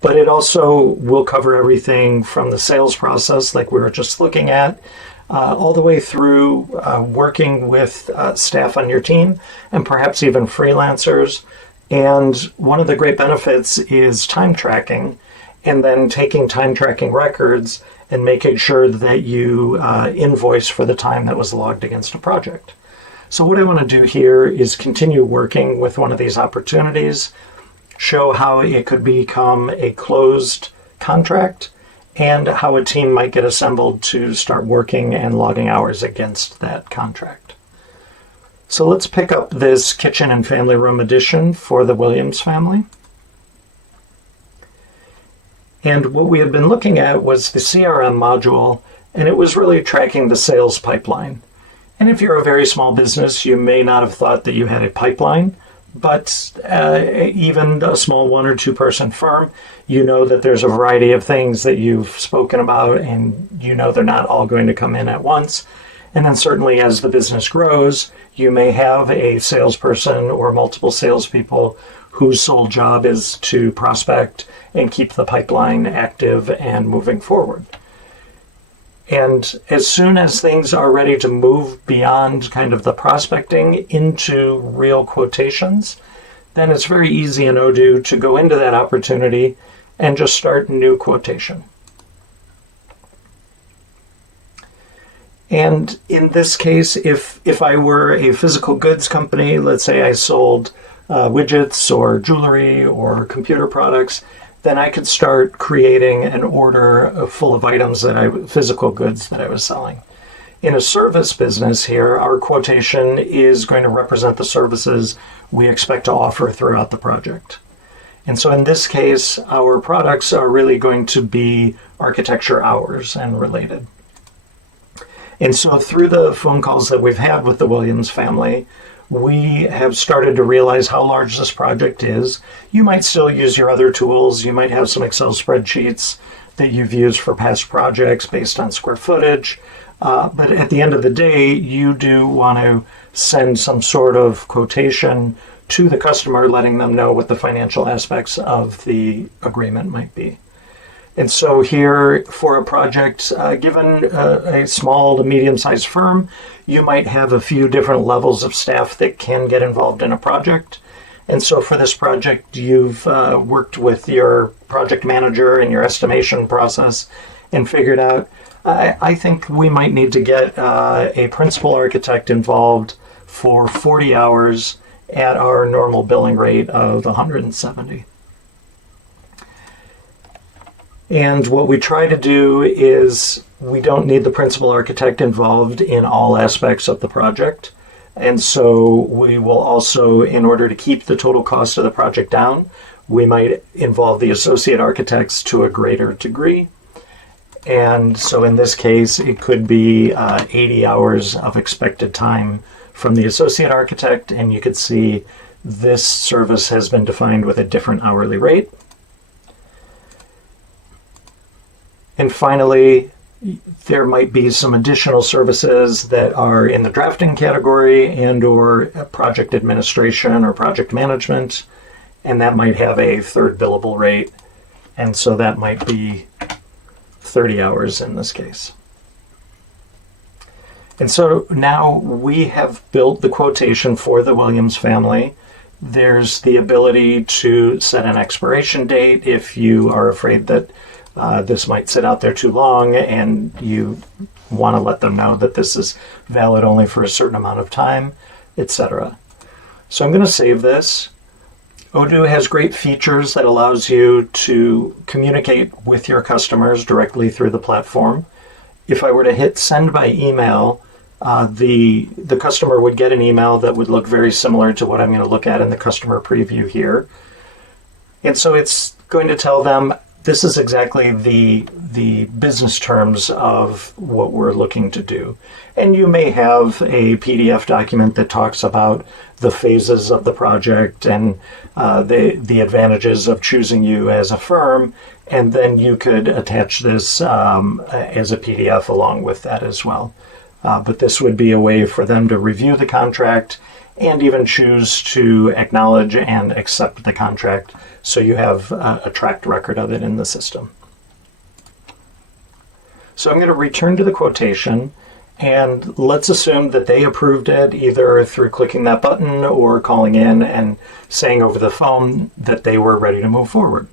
But it also will cover everything from the sales process, like we were just looking at, all the way through working with staff on your team and perhaps even freelancers. And one of the great benefits is time tracking, and then taking time tracking records and making sure that you invoice for the time that was logged against a project. So what I want to do here is continue working with one of these opportunities, show how it could become a closed contract, and how a team might get assembled to start working and logging hours against that contract. So let's pick up this kitchen and family room edition for the Williams family. And what we had been looking at was the CRM module, and it was really tracking the sales pipeline. And if you're a very small business, you may not have thought that you had a pipeline, but even a small 1 or 2 person firm, you know that there's a variety of things that you've spoken about, and you know they're not all going to come in at once. And then certainly as the business grows, you may have a salesperson or multiple salespeople whose sole job is to prospect and keep the pipeline active and moving forward. And as soon as things are ready to move beyond kind of the prospecting into real quotations, then it's very easy in Odoo to go into that opportunity and just start a new quotation. And in this case, if I were a physical goods company, let's say I sold widgets or jewelry or computer products, then I could start creating an order full of items physical goods that I was selling. In a service business here, our quotation is going to represent the services we expect to offer throughout the project. And so in this case, our products are really going to be architecture hours and related. And so through the phone calls that we've had with the Williams family, we have started to realize how large this project is. You might still use your other tools. You might have some Excel spreadsheets that you've used for past projects based on square footage. But at the end of the day, you do want to send some sort of quotation to the customer, letting them know what the financial aspects of the agreement might be. And so here for a project, given a small to medium-sized firm, you might have a few different levels of staff that can get involved in a project. And so for this project, you've worked with your project manager and your estimation process and figured out, I think we might need to get a principal architect involved for 40 hours at our normal billing rate of 170. And what we try to do is we don't need the principal architect involved in all aspects of the project. And so we will also, in order to keep the total cost of the project down, we might involve the associate architects to a greater degree. And so in this case, it could be 80 hours of expected time from the associate architect. And you could see this service has been defined with a different hourly rate. And finally, there might be some additional services that are in the drafting category and or project administration or project management, and that might have a third billable rate. And so that might be 30 hours in this case. And so now we have built the quotation for the Williams family. There's the ability to set an expiration date if you are afraid that this might sit out there too long and you want to let them know that this is valid only for a certain amount of time, etc. So I'm going to save this. Odoo has great features that allows you to communicate with your customers directly through the platform. If I were to hit send by email, the customer would get an email that would look very similar to what I'm going to look at in the customer preview here. And so it's going to tell them this is exactly the business terms of what we're looking to do. And you may have a PDF document that talks about the phases of the project and the advantages of choosing you as a firm, and then you could attach this as a PDF along with that as well. But this would be a way for them to review the contract and even choose to acknowledge and accept the contract so you have a tracked record of it in the system. So I'm going to return to the quotation, and let's assume that they approved it either through clicking that button or calling in and saying over the phone that they were ready to move forward.